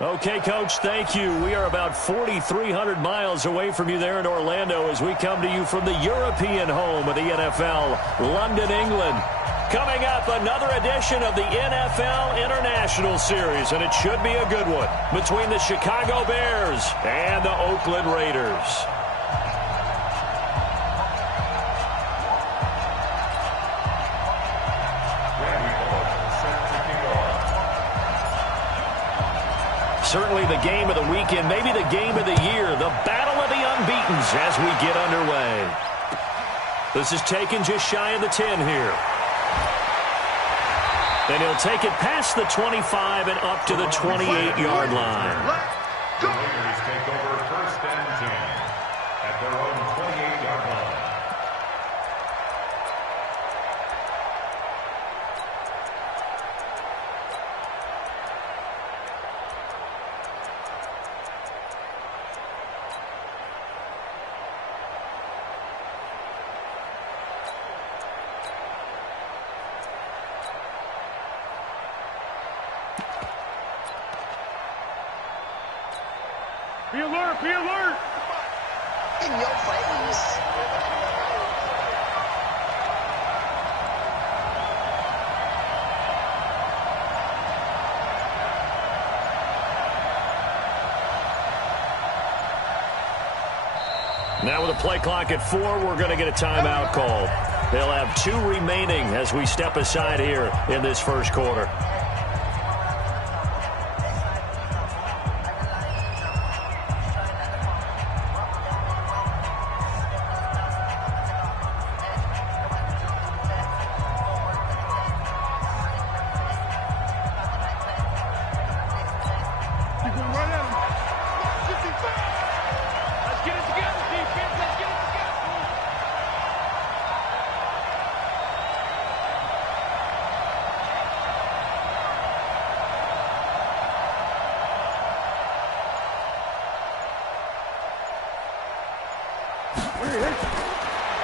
Okay, Coach, thank you. We are about 4,300 miles away from you there in Orlando as we come to you from the European home of the NFL, London, England. Coming up, another edition of the NFL International Series, and it should be a good one, between the Chicago Bears and the Oakland Raiders. Certainly the game of the weekend, maybe the game of the year, the battle of the unbeatens as we get underway. This is taken just shy of the 10 here. And he'll take it past the 25 and up to the 28-yard line. The Raiders take over first and 10 at their own 28-yard line. Be alert! Be alert! In your face! Now with a play clock at 4, we're going to get a timeout called. They'll have 2 remaining as we step aside here in this first quarter.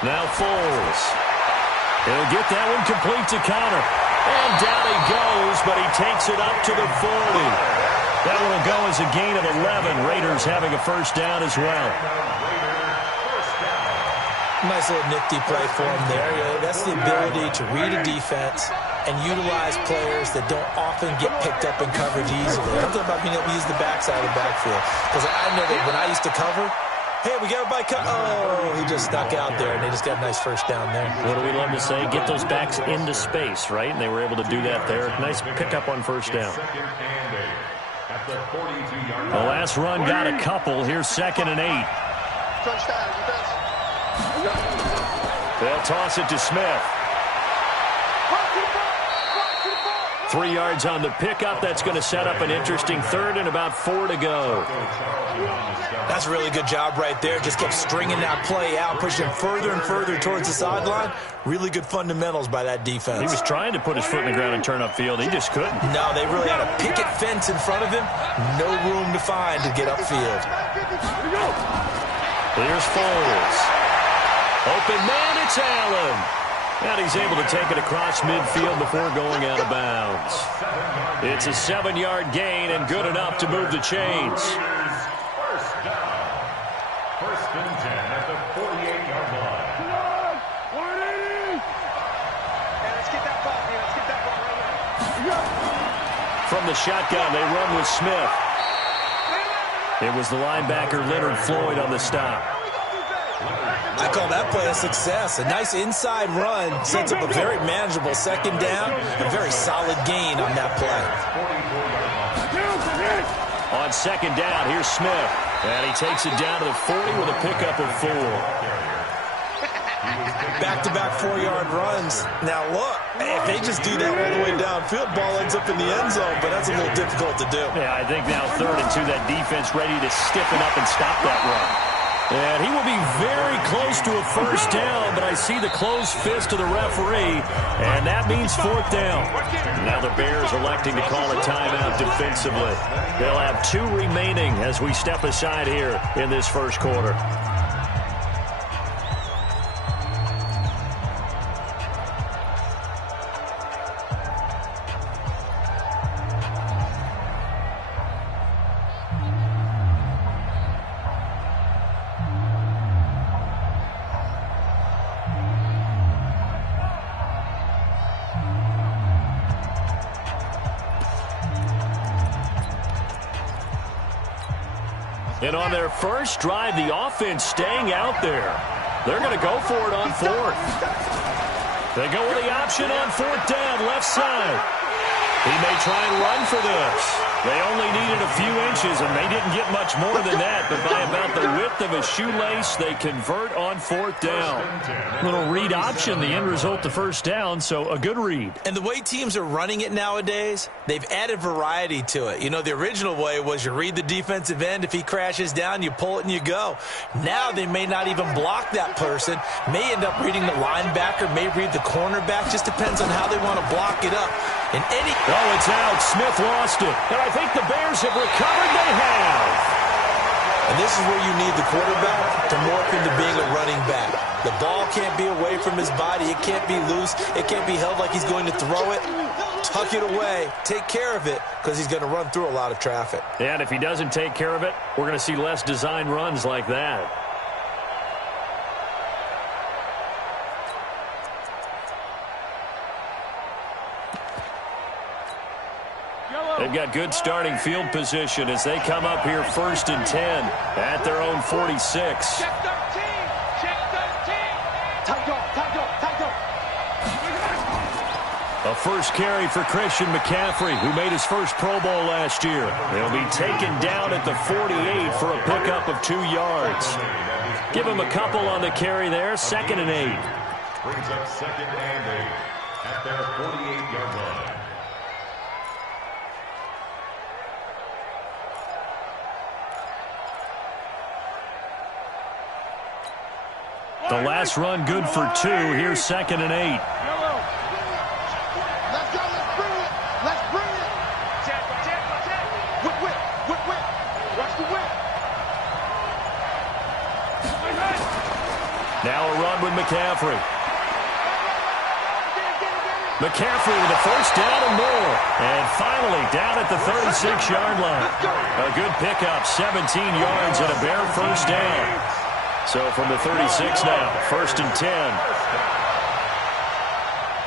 Now Foles. He'll get that one complete to Connor. And down he goes, but he takes it up to the 40. That one will go as a gain of 11. Raiders having a first down as well. Nice little nifty play for him there. That's the ability to read a defense and utilize players that don't often get picked up in coverage easily. I'm talking about being able to use the backside of the backfield. Because I know that when I used to cover, hey, we got everybody oh, he just stuck out there, and they just got a nice first down there. What do we love to say? Get those backs into space, right? And they were able to do that there. Nice pickup on first down. The last run got a couple. Here's 2nd and 8. They'll toss it to Smith. 3 yards on the pickup. That's going to set up an interesting 3rd and about 4 to go. That's a really good job right there. Just kept stringing that play out, pushing him further and further towards the sideline. Really good fundamentals by that defense. He was trying to put his foot in the ground and turn upfield. He just couldn't. No, they really had a picket fence in front of him. No room to find to get upfield. Here's Foles. Open man, it's Allen. And he's able to take it across midfield before going out of bounds. It's a 7-yard gain and good enough to move the chains. First down. First and 10 at the 48-yard line. 180! Hey, let's get that ball here. Let's get that ball right here. From the shotgun, they run with Smith. It was the linebacker Leonard Floyd on the stop. I call that play a success. A nice inside run sets up a very manageable 2nd down. A very solid gain on that play. On 2nd down, here's Smith. And he takes it down to the 40 with a pickup of 4. Back-to-back 4-yard runs. Now, look, if they just do that all the way downfield, ball ends up in the end zone, but that's a little difficult to do. Yeah, I think now 3rd and 2, that defense ready to stiffen up and stop that run. And he will be very close to a first down, but I see the closed fist of the referee, and that means 4th down. Now the Bears electing to call a timeout defensively. They'll have 2 remaining as we step aside here in this first quarter. And on their first drive, the offense staying out there. They're going to go for it on fourth. They go with the option on fourth down, left side. He may try and run for this. They only needed a few inches, and they didn't get much more than that. But by about the width of a shoelace, they convert on fourth down. Little read option, the end result, the first down, so a good read. And the way teams are running it nowadays, they've added variety to it. You know, the original way was you read the defensive end. If he crashes down, you pull it and you go. Now they may not even block that person, may end up reading the linebacker, may read the cornerback. Just depends on how they want to block it up. Oh, it's out. Smith lost it. And I think the Bears have recovered. They have. And this is where you need the quarterback to morph into being a running back. The ball can't be away from his body. It can't be loose. It can't be held like he's going to throw it. Tuck it away. Take care of it because he's going to run through a lot of traffic. And if he doesn't take care of it, we're going to see less design runs like that. They've got good starting field position as they come up here 1st and 10 at their own 46. Check 13. Check 13. Tight go. A first carry for Christian McCaffrey, who made his first Pro Bowl last year. They'll be taken down at the 48 for a pickup of 2 yards. Give him a couple on the carry there, 2nd and 8. Brings up 2nd and 8 at their 48-yard line. The last run good for 2. Here's 2nd and 8. Let's go. Let's bring it. Check. Whip. Watch the whip. Now a run with McCaffrey. McCaffrey with a first down and more. And finally down at the 36-yard line. A good pickup, 17 yards and a bare first down. So from the 36 now, 1st and 10.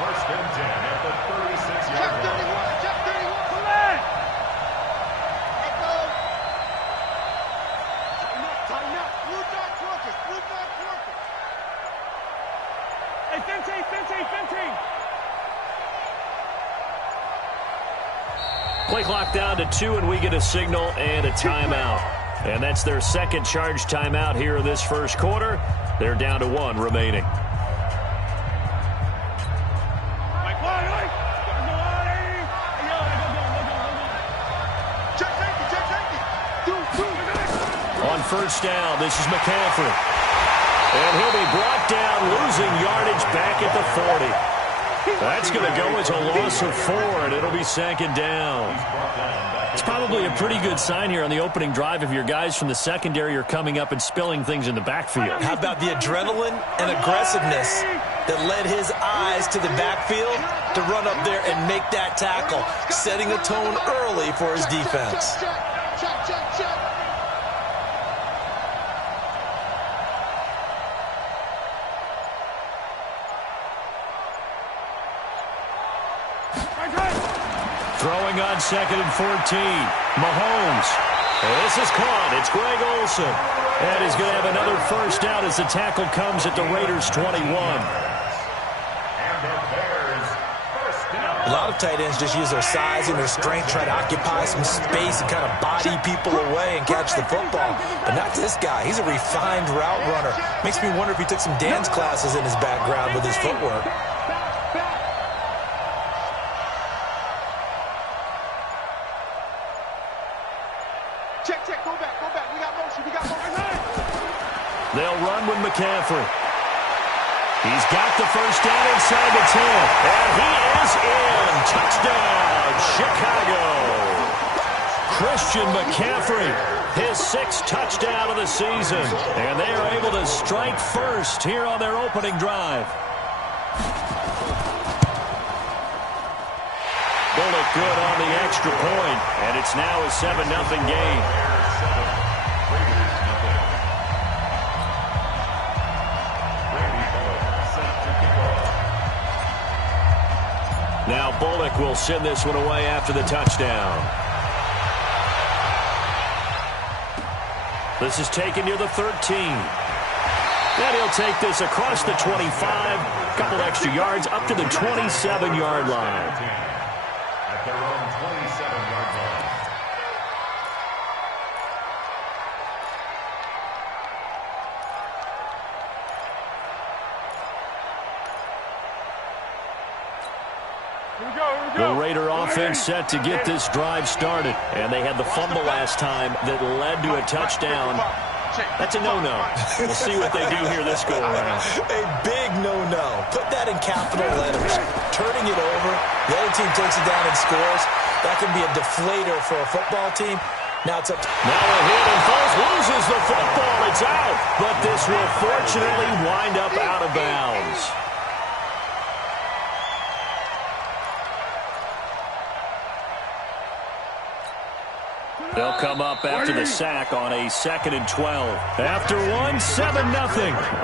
1st and 10 at the 36-yard line. Check 31. Come on. Tighten up. Blue dot quarters. Hey, Fente. Play clock down to 2, and we get a signal and a timeout. And that's their second charge timeout here in this first quarter. They're down to 1 remaining. On first down, this is McCaffrey. And he'll be brought down, losing yardage back at the 40. That's going to go as a loss of 4, and it'll be 2nd down. It's probably a pretty good sign here on the opening drive if your guys from the secondary are coming up and spilling things in the backfield. How about the adrenaline and aggressiveness that led his eyes to the backfield to run up there and make that tackle, setting a tone early for his defense. Check. Throwing on 2nd and 14. Mahomes. This is caught. It's Greg Olsen. And he's going to have another first down as the tackle comes at the Raiders' 21. A lot of tight ends just use their size and their strength, try to occupy some space and kind of body people away and catch the football. But not this guy. He's a refined route runner. Makes me wonder if he took some dance classes in his background with his footwork. Check. Go back. We got motion. They'll run with McCaffrey. He's got the first down inside the 10. And he is in. Touchdown, Chicago. Christian McCaffrey, his 6th touchdown of the season. And they are able to strike first here on their opening drive. Bullock good on the extra point, and it's now a 7-0 game. Now Bullock will send this one away after the touchdown. This is taken near the 13. And he'll take this across the 25, a couple extra yards up to the 27-yard line. At their own 27-yard line. The Raider offense set to get this drive started. And they had the fumble last time that led to a touchdown. That's a no-no. We'll see what they do here this go-around. A big no-no. Put that in capital letters. Turning it over, the other team takes it down and scores. That can be a deflator for a football team. Now it's up to... Now a hit and Foles loses the football. It's out. But this will fortunately wind up out of bounds. They'll come up after the sack on a 2nd and 12. After one, 7-0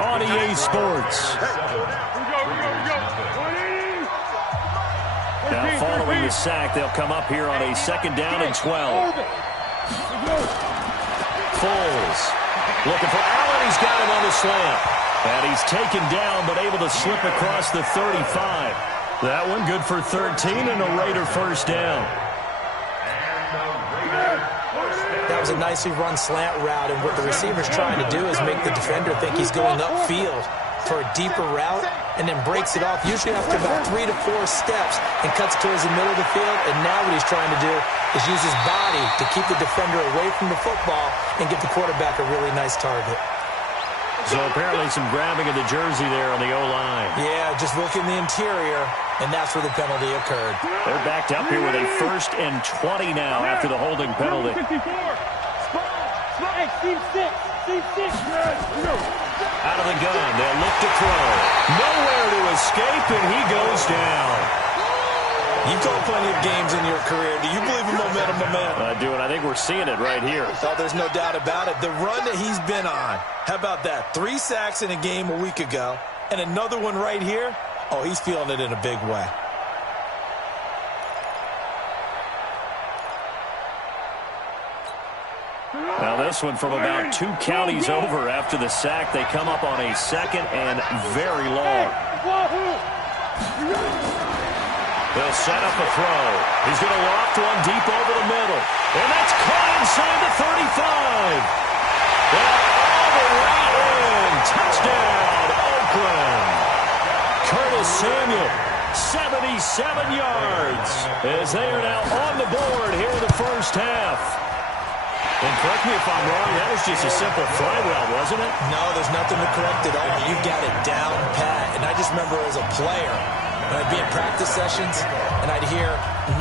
on EA Sports. Now following the sack, they'll come up here on a 2nd down and 12. Foles looking for Allen. He's got him on the slant. And he's taken down but able to slip across the 35. That one good for 13 and a Raider first down. That was a nicely run slant route, and what the receiver's trying to do is make the defender think he's going upfield for a deeper route and then breaks it off, usually after about 3 to 4 steps, and cuts towards the middle of the field. And now what he's trying to do is use his body to keep the defender away from the football and give the quarterback a really nice target. So apparently some grabbing of the jersey there on the O-line. Yeah, just look in the interior, and that's where the penalty occurred. They're backed up here with a 1st and 20 now after the holding penalty. Out of the gun, they'll look to throw. Nowhere to escape, and he goes down. You've called plenty of games in your career. Do you believe in momentum, my man? I do, and I think we're seeing it right here. Oh, there's no doubt about it. The run that he's been on, how about that? 3 sacks in a game a week ago, and another one right here. Oh, he's feeling it in a big way. Now this one from about 2 counties over after the sack. They come up on a 2nd and very long. They'll set up a throw. He's going to loft one deep over the middle. And that's caught inside the 35. And all the way in. Touchdown, Oakland. Curtis Samuel, 77 yards, as they are now on the board here in the first half. And correct me if I'm wrong, that was just a simple fly route, wasn't it? No, there's nothing to correct at all. You've got it down pat. And I just remember as a player, when I'd be in practice sessions and I'd hear 9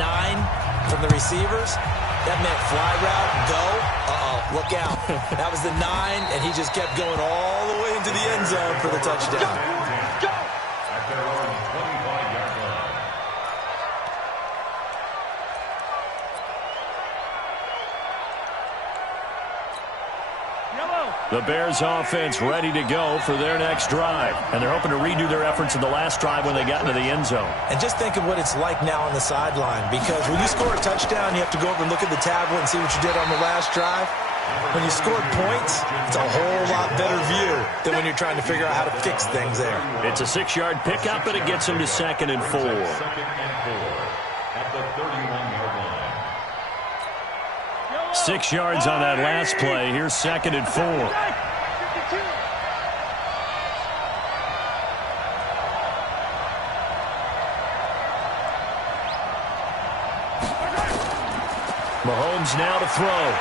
from the receivers, that meant fly route, go. Uh-oh, look out. That was the 9, and he just kept going all the way into the end zone for the touchdown. At their own 25-yard line. The Bears offense ready to go for their next drive. And they're hoping to redo their efforts in the last drive when they got into the end zone. And just think of what it's like now on the sideline, because when you score a touchdown, you have to go over and look at the tablet and see what you did on the last drive. When you scored points, it's a whole lot better view than when you're trying to figure out how to fix things there. It's a 6-yard pickup, and it gets them to 2nd and 4. 2nd and 4 at the 31-yard line. 6 yards on that last play. Here's 2nd and 4. Mahomes now to throw.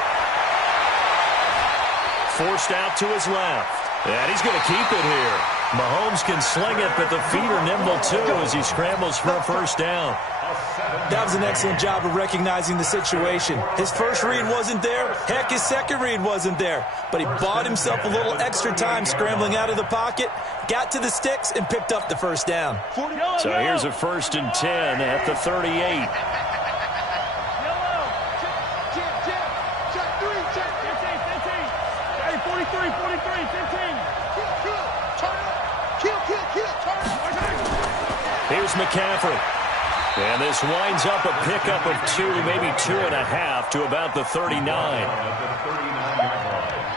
Forced out to his left. And he's going to keep it here. Mahomes can sling it, but the feet are nimble too as he scrambles for a first down. That was an excellent job of recognizing the situation. His first read wasn't there. Heck, his second read wasn't there. But he bought himself a little extra time scrambling out of the pocket, got to the sticks, and picked up the first down. So here's a 1st and 10 at the 38. Here's McCaffrey. And this winds up a pickup of 2, maybe 2.5 to about the 39.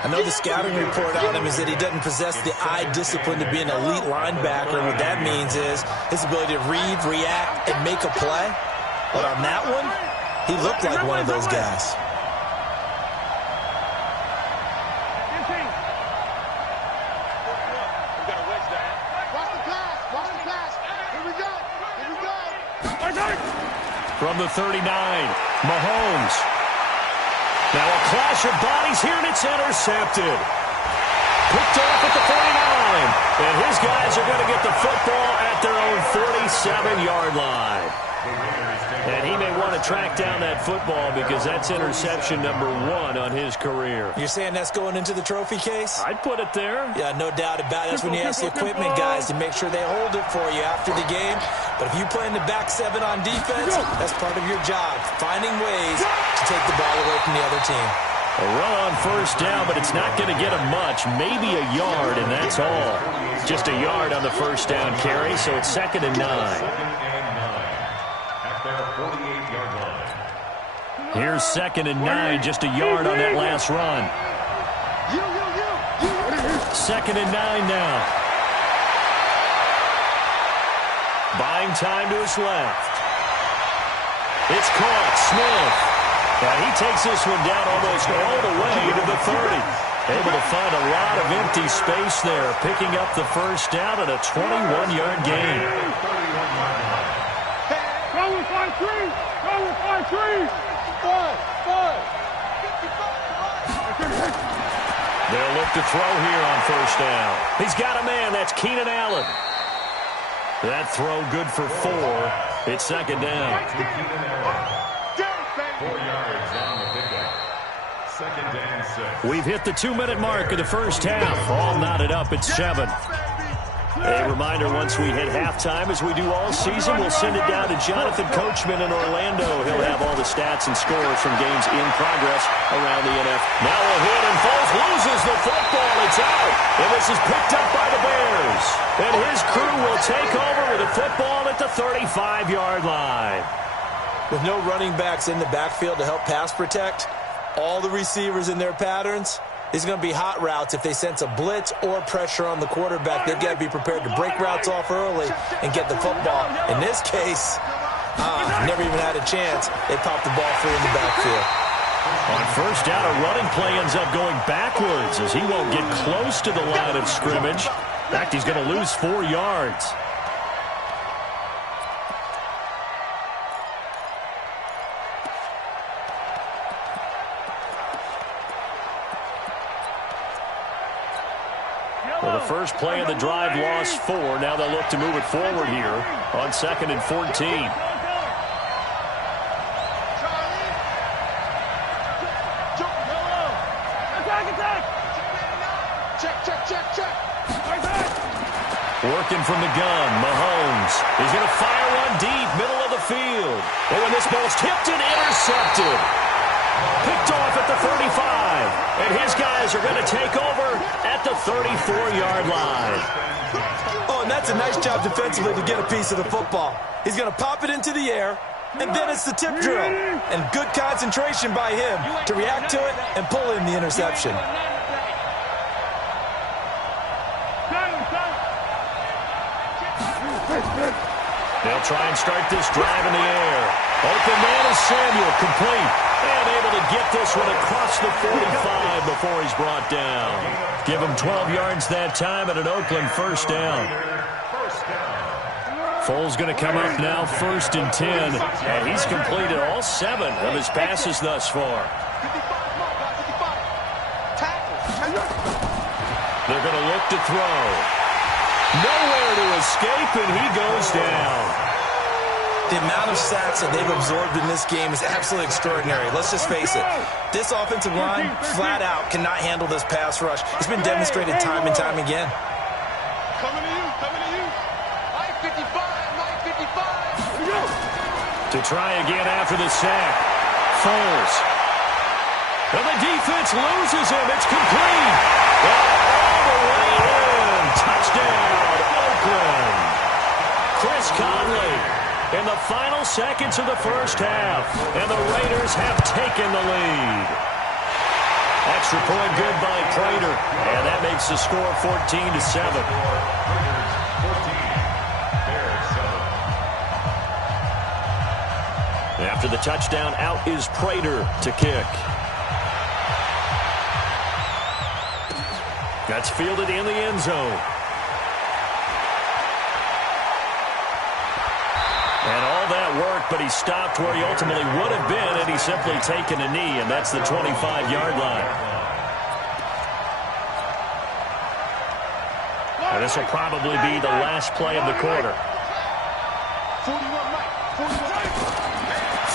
I know the scouting report on him is that he doesn't possess the eye discipline to be an elite linebacker. What that means is his ability to read, react, and make a play. But on that one, he looked like one of those guys. From the 39, Mahomes. Now a clash of bodies here, and it's intercepted. Picked off at the 49. And his guys are going to get the football at their own 47-yard line. And he may want to track down that football because that's interception number 1 on his career. You're saying that's going into the trophy case? I'd put it there. Yeah, no doubt about it. That's when you ask the equipment guys to make sure they hold it for you after the game. But if you play in the back 7 on defense, that's part of your job, finding ways to take the ball away from the other team. A run on first down, but it's not going to get him much, maybe a yard, and that's all. Just a yard on the first down carry, so it's 2nd and 9. At their 48-yard line. Here's 2nd and 9, just a yard on that last run. 2nd and 9 now. Buying time to his left. It's caught. Smith. Now he takes this one down almost all the way to the 30. Able to find a lot of empty space there, picking up the first down at a 21-yard gain. Go with 5-3. Go with 5-3. 5. They'll look to throw here on first down. He's got a man. That's Keenan Allen. That throw good for 4. It's 2nd down. 4 yards on the pickup. 2nd and 6. We've hit the 2-minute mark of the first half. All knotted up at 7. A reminder, once we hit halftime, as we do all season, we'll send it down to Jonathan Coachman in Orlando. He'll have all the stats and scores from games in progress around the NFL. Now a hit, and Foles loses the football. It's out. And this is picked up by the Bears. And his crew will take over with the football at the 35-yard line. With no running backs in the backfield to help pass protect, all the receivers in their patterns, these are going to be hot routes. If they sense a blitz or pressure on the quarterback, they've got to be prepared to break routes off early and get the football. In this case, never even had a chance. They popped the ball free in the backfield. On first down, a running play ends up going backwards as he won't get close to the line of scrimmage. In fact, he's going to lose 4 yards. Well, the first play of the drive lost 4. Now they'll look to move it forward here on 2nd and 14. Check. Working from the gun, Mahomes. He's going to fire one deep, middle of the field. Oh, and this ball's tipped and intercepted. Picked off at the 35. And his guys are going to take over at the 34-yard line. Oh, and that's a nice job defensively to get a piece of the football. He's going to pop it into the air, and then it's the tip drill. And good concentration by him to react to it and pull in the interception. They'll try and start this drive in the air. Open man is Samuel, complete. And able to get this one across the 45 before he's brought down. Give him 12 yards that time at an Oakland first down. Foles going to come up now 1st and 10. And he's completed all 7 of his passes thus far. They're going to look to throw. Nowhere to escape, and he goes down. The amount of sacks that they've absorbed in this game is absolutely extraordinary. Let's just face it. This offensive line, flat out, cannot handle this pass rush. It's been demonstrated time and time again. Coming to you. Mike 55. Here we go. To try again after the sack. Foles. And the defense loses him. It's complete. All the way in. Touchdown, Oakland. Chris Conley in the final seconds of the first half. And the Raiders have taken the lead. Extra point good by Prater. And that makes the score 14-7. After the touchdown, out is Prater to kick. That's fielded in the end zone. And all that work, but he stopped where he ultimately would have been, and he's simply taken a knee, and that's the 25-yard line. And this will probably be the last play of the quarter.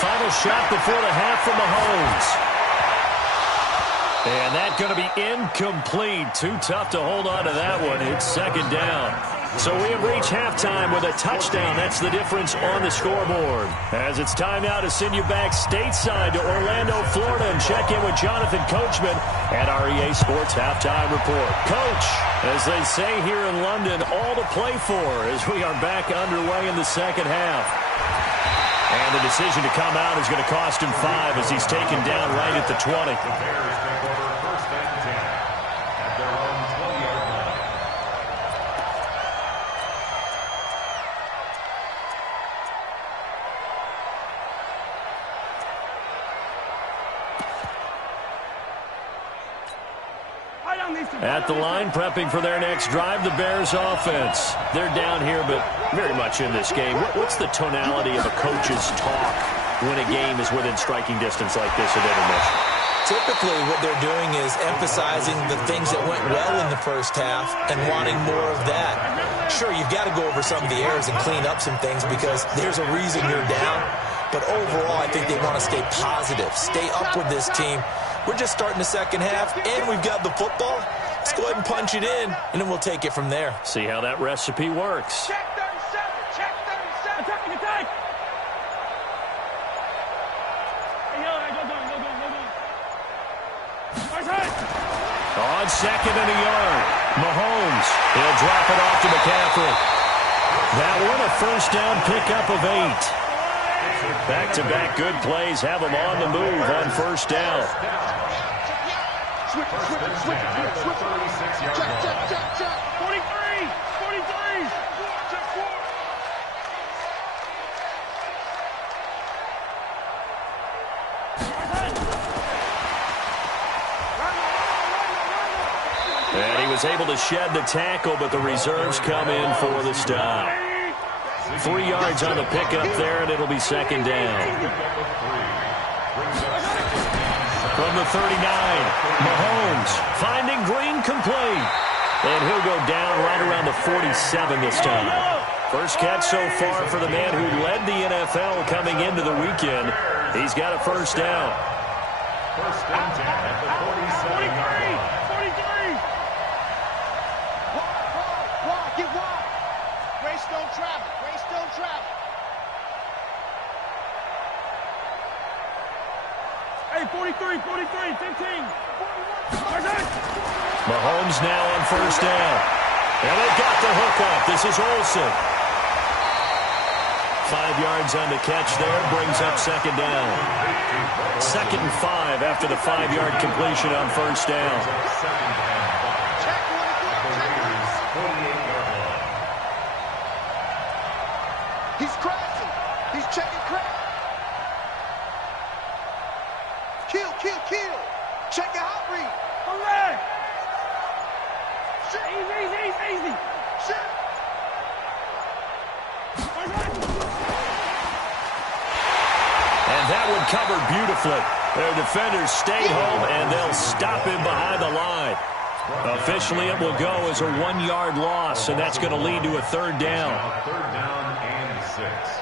Final shot before the half from Mahomes. And that's going to be incomplete. Too tough to hold on to that one. It's second down. So we have reached halftime with a touchdown. That's the difference on the scoreboard. As it's time now to send you back stateside to Orlando, Florida, and check in with Jonathan Coachman at our EA Sports Halftime Report. Coach, as they say here in London, all to play for as we are back underway in the second half. And the decision to come out is going to cost him 5 as he's taken down right at the 20. The Bears take over first and 10 at their own 20-yard line. At the line, prepping for their next drive, the Bears offense. They're down here, but very much in this game. What's the tonality of a coach's talk when a game is within striking distance like this at intermission? Typically, what they're doing is emphasizing the things that went well in the first half and wanting more of that. Sure, you've got to go over some of the errors and clean up some things because there's a reason you're down. But overall, I think they want to stay positive, stay up with this team. We're just starting the second half, and we've got the football. Let's go ahead and punch it in, and then we'll take it from there. See how that recipe works. Check 37. Check 37. Attack, attack. On second and a yard, Mahomes. He'll drop it off to McCaffrey. That one a first down pickup of 8. Back-to-back good plays have him on the move on first down. Switch. Check. 43. Check 4. And he was able to shed the tackle, but the reserves come in for the stop. 3 yards on the pickup there, and it'll be second down. From the 39, Mahomes finding Green complete. And he'll go down right around the 47 this time. First catch so far for the man who led the NFL coming into the weekend. He's got a first down. First and 10 at the 47-yard line. 43. Wide, get wide. Waste don't travel. Hey, 43, 15. Mahomes now on first down. And they've got the hook up. This is Olsen. 5 yards on the catch there, brings up second down. 2nd and 5 after the 5-yard completion on first down. Second and 5 at the Raiders' 48-yard line. He's crashing. He's checking crash. Kill. Check your hot read. Hooray! Easy. Shit. And that one covered beautifully. Their defenders stay home, and they'll stop him behind the line. Officially, it will go as a 1-yard loss, and that's going to lead to a third down. Third down and 6.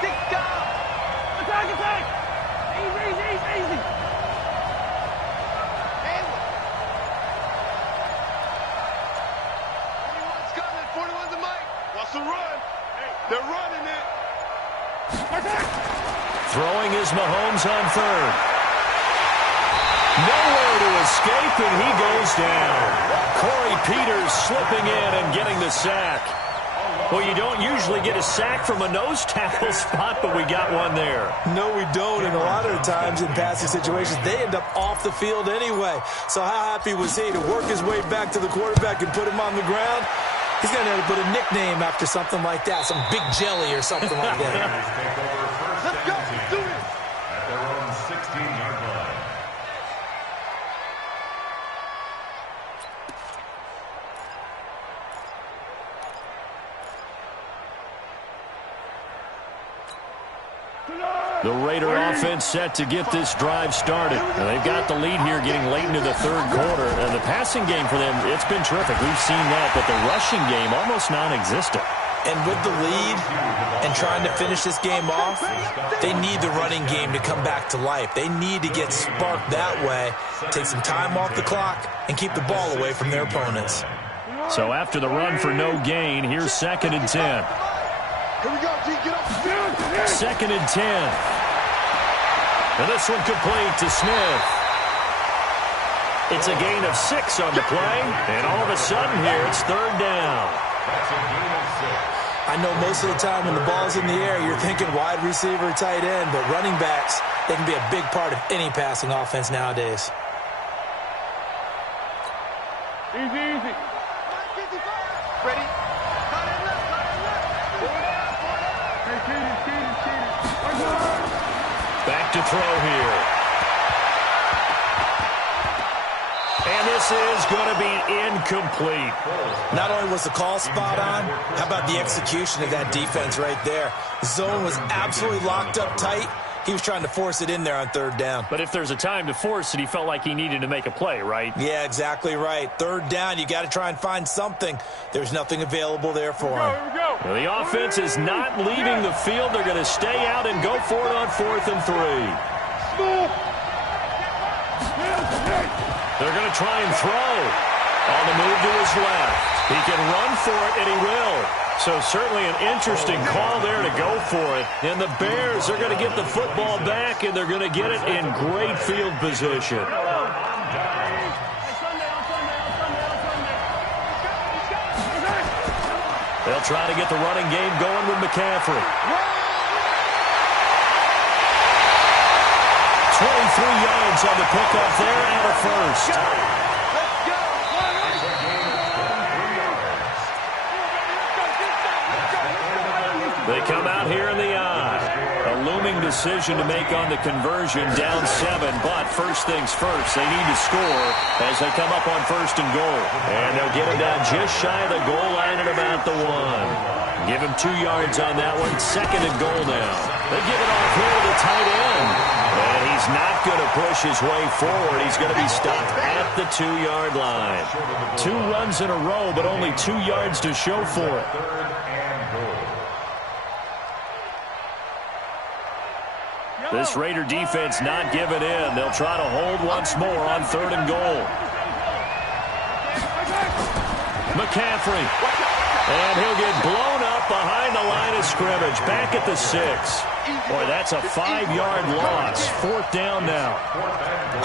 Sit down. Attack. They're running it. Throwing is Mahomes on third. Nowhere to escape, and he goes down. Corey Peters slipping in and getting the sack. Well, you don't usually get a sack from a nose tackle spot, but we got one there. No, we don't, and a lot of the times in passing situations, they end up off the field anyway. So how happy was he to work his way back to the quarterback and put him on the ground? He's going to have to put a nickname after something like that, some Big Jelly or something like that. Let's go. Do it. At their own 16-yard line. The Raider offense set to get this drive started. Now, they've got the lead here getting late into the third quarter. And the passing game for them, it's been terrific. We've seen that, but the rushing game almost non-existent. And with the lead and trying to finish this game off, they need the running game to come back to life. They need to get sparked that way, take some time off the clock, and keep the ball away from their opponents. So after the run for no gain, here's 2nd and 10. Here we go, G. Get up. 2nd and 10. And this one complete to Smith. It's a gain of 6 on the play, and all of a sudden here it's 3rd down. That's a gain of 6. I know most of the time when the ball's in the air, you're thinking wide receiver, tight end, but running backs, they can be a big part of any passing offense nowadays. Easy. Ready? Back to throw here. And this is going to be incomplete. Not only was the call spot on, how about the execution of that defense right there? Zone was absolutely locked up tight. He was trying to force it in there on 3rd down. But if there's a time to force it, he felt like he needed to make a play, right? Yeah, exactly right. 3rd down, you got to try and find something. There's nothing available there for him. Well, the offense is not leaving the field. They're going to stay out and go for it on 4th and 3. They're going to try and throw. On the move to his left. He can run for it, and he will. So certainly an interesting call there to go for it. And the Bears are going to get the football back, and they're going to get it in great field position. They'll try to get the running game going with McCaffrey. 23 yards on the pickup there and a first. They come out here in the eye. A looming decision to make on the conversion, down 7. But first things first, they need to score as they come up on 1st and goal. And they'll get him down just shy of the goal line at about the 1. Give him 2 yards on that one. 2nd and goal now. They give it off here to the tight end. And he's not going to push his way forward. He's going to be stopped at the 2-yard line. 2 runs in a row, but only 2 yards to show for it. This Raider defense not giving in. They'll try to hold once more on 3rd and goal. McCaffrey. And he'll get blown up behind the line of scrimmage. Back at the 6. Boy, that's a 5-yard loss. 4th down now.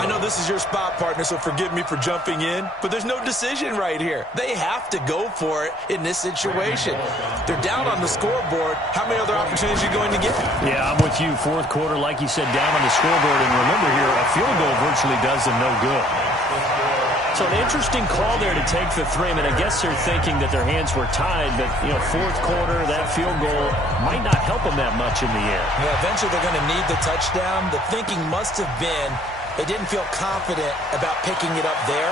I know this is your spot, partner, so forgive me for jumping in, but there's no decision right here. They have to go for it in this situation. They're down on the scoreboard. How many other opportunities are you going to get? Yeah, I'm with you. 4th quarter, like you said, down on the scoreboard. And remember here, a field goal virtually does them no good. So an interesting call there to take the 3. I mean, I guess they're thinking that their hands were tied, but, 4th quarter, that field goal might not help them that much in the end. Yeah, eventually they're going to need the touchdown. The thinking must have been they didn't feel confident about picking it up there,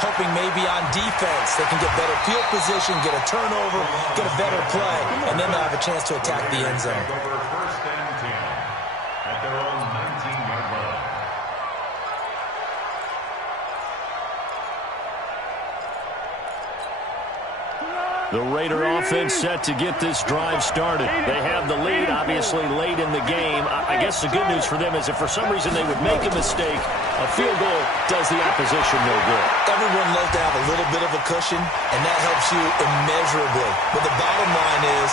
hoping maybe on defense they can get better field position, get a turnover, get a better play, and then they'll have a chance to attack the end zone. Over 1st and 10 at their own 19-yard line. The Raider offense set to get this drive started. They have the lead, obviously, late in the game. I guess the good news for them is if for some reason they would make a mistake, a field goal does the opposition no good. Everyone loves to have a little bit of a cushion, and that helps you immeasurably. But the bottom line is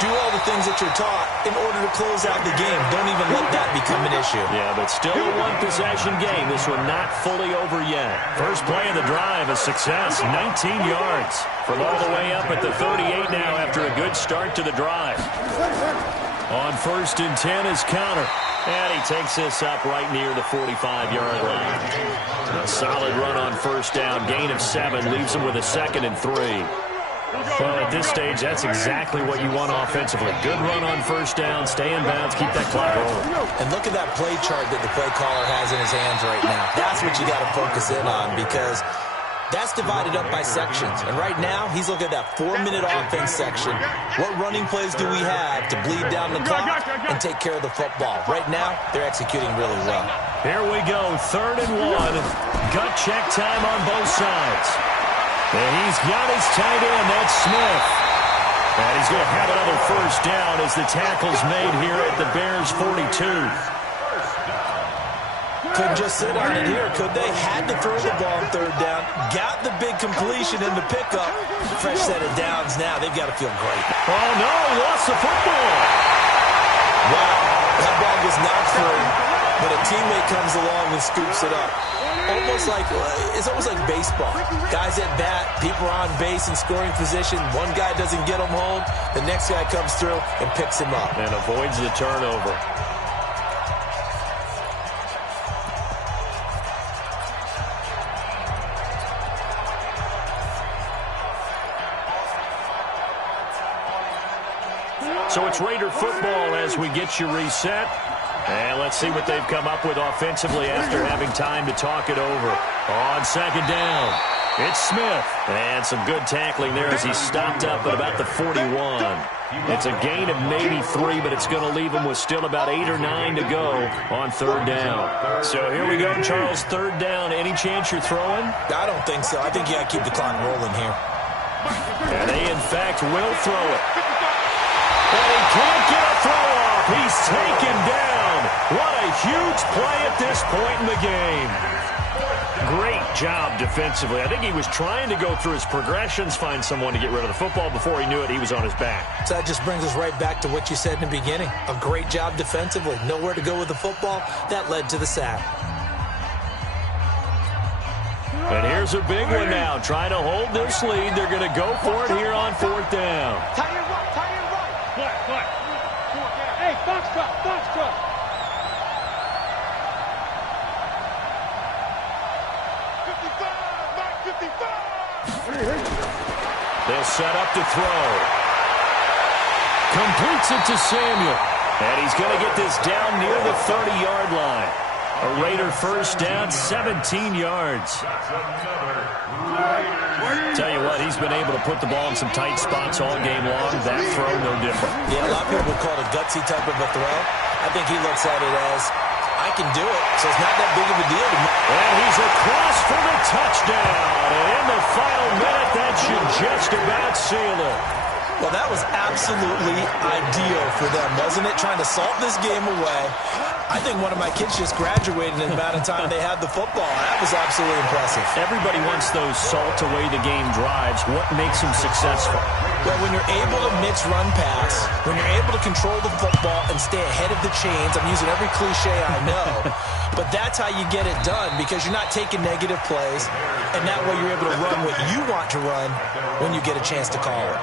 Do all the things that you're taught in order to close out the game. Don't even let that become an issue. Yeah, but still a one-possession game. This one not fully over yet. First play of the drive, a success, 19 yards. From all the way up at the 38 now after a good start to the drive. On 1st and 10 is Connor. And he takes this up right near the 45-yard line. A solid run on 1st down. Gain of 7 leaves him with a 2nd and 3. Well, at this stage, that's exactly what you want offensively. Good run on 1st down, stay in bounds, keep that clock rolling. And look at that play chart that the play caller has in his hands right now. That's what you got to focus in on because that's divided up by sections. And right now, he's looking at that 4-minute offense section. What running plays do we have to bleed down the clock and take care of the football? Right now, they're executing really well. Here we go, 3rd and 1. Gut check time on both sides. And he's got his tight end, that's Smith. And he's going to have another 1st down as the tackle's made here at the Bears' 42. Couldn't just sit on it here, could they? Had to throw the ball on 3rd down. Got the big completion in the pickup. Fresh set of downs now. They've got to feel great. Oh, no, he lost the football. Wow, that ball was not free, but a teammate comes along and scoops it up. It's almost like baseball. Guys at bat, people are on base in scoring position. One guy doesn't get him home. The next guy comes through and picks him up. And avoids the turnover. So it's Raider football as we get you reset. And let's see what they've come up with offensively after having time to talk it over. On 2nd down, it's Smith. And some good tackling there as he stopped up at about the 41. It's a gain of maybe 3, but it's going to leave him with still about 8 or 9 to go on 3rd down. So here we go, Charles, 3rd down. Any chance you're throwing? I don't think so. I think you got to keep the clock rolling here. And they, in fact, will throw it. And he can't get a throw off. He's taken down. What a huge play at this point in the game. Great job defensively. I think he was trying to go through his progressions, find someone to get rid of the football. Before he knew it, he was on his back. So that just brings us right back to what you said in the beginning. A great job defensively. Nowhere to go with the football. That led to the sack. And here's a big one now. Trying to hold this lead. They're going to go for it here on 4th down. Tie it right, tie it right. What? Hey, Foxtrot. 55. They'll set up to throw. Completes it to Samuel. And he's going to get this down near the 30-yard line. A Raider 1st down, 17 yards. Tell you what, he's been able to put the ball in some tight spots all game long. That throw, no different. Yeah, a lot of people would call it a gutsy type of a throw. I think he looks at it as, I can do it, so it's not that big of a deal to me. And he's across for the touchdown. And in the final minute, that should just about seal it. Well, that was absolutely ideal for them, wasn't it? Trying to salt this game away. I think one of my kids just graduated in the amount of time they had the football. That was absolutely impressive. Everybody wants those salt-away-the-game drives. What makes them successful? Well, when you're able to mix run-pass, when you're able to control the football and stay ahead of the chains, I'm using every cliche I know, but that's how you get it done because you're not taking negative plays, and that way you're able to run what you want to run when you get a chance to call it.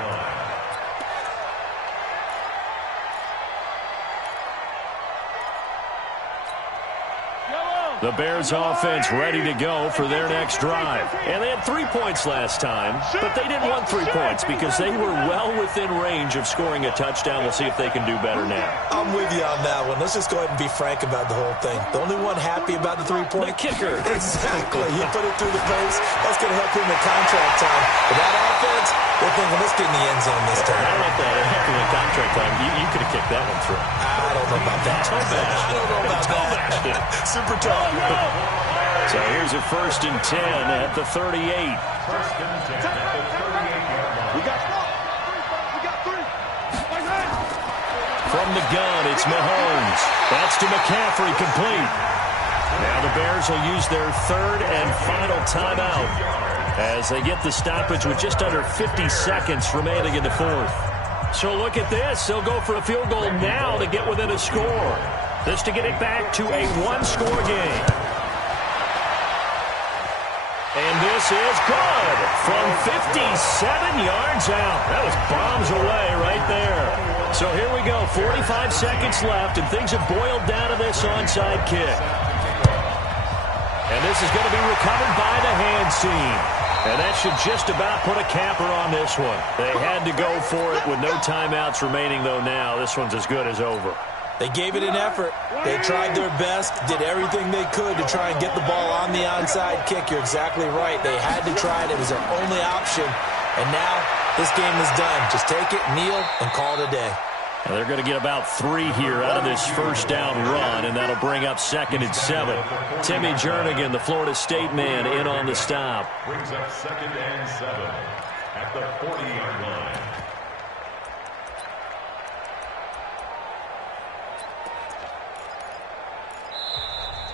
The Bears offense ready to go for their next drive. And they had 3 points last time, but they didn't want 3 points because they were well within range of scoring a touchdown. We'll see if they can do better now. I'm with you on that one. Let's just go ahead and be frank about the whole thing. The only one happy about the 3-point? The kicker. Exactly. He put it through the post. That's going to help him in contract time. But that offense, they're thinking, let's get in the end zone this time. I don't know if that happened in contract time. You could have kicked that one through. I don't know about that. I don't know about that. Super tough. So here's a 1st and 10 at the 38. 1st and 10 at the 38-yard line. We got 3. From the gun, it's Mahomes. That's to McCaffrey, complete. Now the Bears will use their 3rd and final timeout as they get the stoppage with just under 50 seconds remaining in the 4th. So look at this. They'll go for a field goal now to get within a score. This to get it back to a one-score game. And this is good from 57 yards out. That was bombs away right there. So here we go, 45 seconds left, and things have boiled down to this onside kick. And this is going to be recovered by the hands team. And that should just about put a capper on this one. They had to go for it with no timeouts remaining, though now. This one's as good as over. They gave it an effort. They tried their best, did everything they could to try and get the ball on the onside kick. You're exactly right. They had to try it. It was their only option. And now this game is done. Just take it, kneel, and call it a day. Now they're going to get about 3 here out of this first down run, and that'll bring up 2nd and 7. Timmy Jernigan, the Florida State man, in on the stop. Brings up 2nd and 7 at the 40-yard line.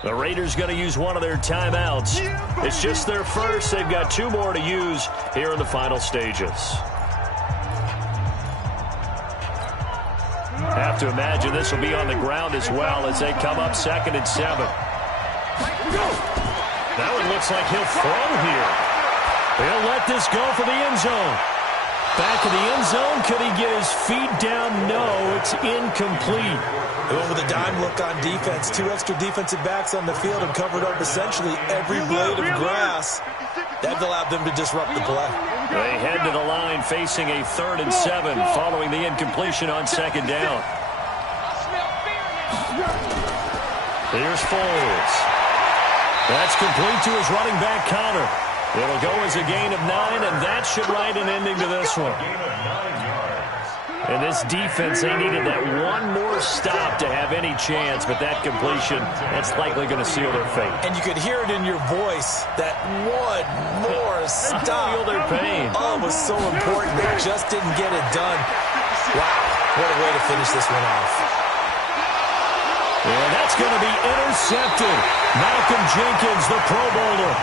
The Raiders going to use one of their timeouts. It's just their first. They've got 2 more to use here in the final stages. Have to imagine this will be on the ground as well as they come up 2nd and 7. That one looks like he'll throw here. He'll let this go for the end zone. Back of the end zone. Could he get his feet down? No, it's incomplete. They went with a dime look on defense. 2 extra defensive backs on the field and covered up essentially every blade of grass. That allowed them to disrupt the play. They head to the line facing a 3rd and 7 following the incompletion on 2nd down. Here's Foles. That's complete to his running back Connor. It'll go as a gain of 9, and that should write an ending to this one. And this defense, they needed that one more stop to have any chance, but that completion, that's likely going to seal their fate. And you could hear it in your voice, that one more stop. Feel their pain. Oh, it was so important. They just didn't get it done. Wow, what a way to finish this one off. And that's going to be intercepted. Malcolm Jenkins, the Pro Bowler.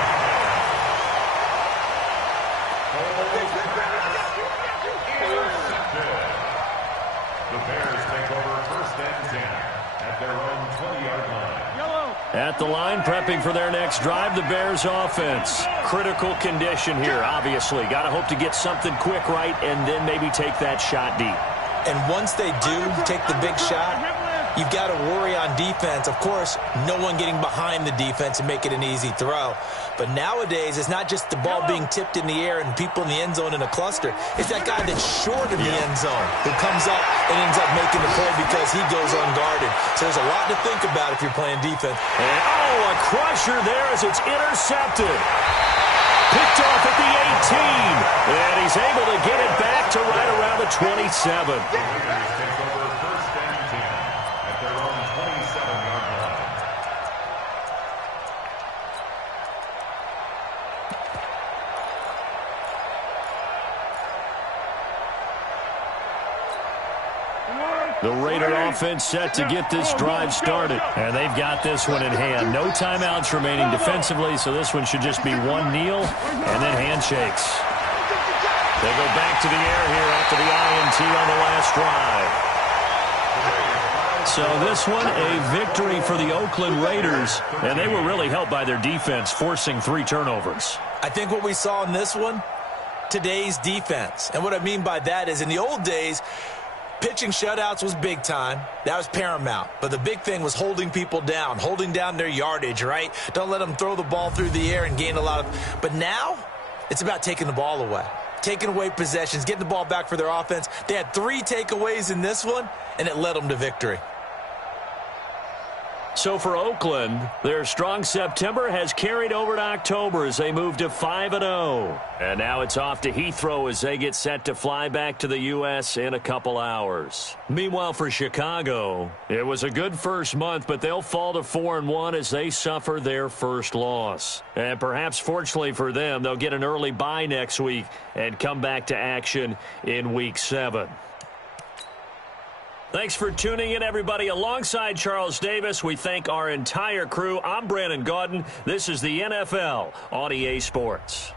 At the line, prepping for their next drive, the Bears offense. Critical condition here, obviously. Got to hope to get something quick right and then maybe take that shot deep. And once they do take the big shot, you've got to worry on defense. Of course, no one getting behind the defense and make it an easy throw. But nowadays, it's not just the ball being tipped in the air and people in the end zone in a cluster. It's that guy that's short of the end zone who comes up and ends up making the play because he goes unguarded. So there's a lot to think about if you're playing defense. And, a crusher there as it's intercepted. Picked off at the 18. And he's able to get it back to right around the 27. The Raider offense set to get this drive started. And they've got this one in hand. No timeouts remaining defensively, so this one should just be one kneel and then handshakes. They go back to the air here after the INT on the last drive. So this one, a victory for the Oakland Raiders. And they were really helped by their defense, forcing 3 turnovers. I think what we saw in this one, today's defense. And what I mean by that is in the old days, pitching shutouts was big time. That was paramount. But the big thing was holding people down, holding down their yardage, right? Don't let them throw the ball through the air and gain a lot of... But now, it's about taking the ball away. Taking away possessions, getting the ball back for their offense. They had 3 takeaways in this one, and it led them to victory. So for Oakland, their strong September has carried over to October as they move to 5-0. And now it's off to Heathrow as they get set to fly back to the U.S. in a couple hours. Meanwhile, for Chicago, it was a good first month, but they'll fall to 4-1 as they suffer their first loss. And perhaps fortunately for them, they'll get an early bye next week and come back to action in Week 7. Thanks for tuning in, everybody. Alongside Charles Davis, we thank our entire crew. I'm Brandon Gaudin. This is the NFL on EA Sports.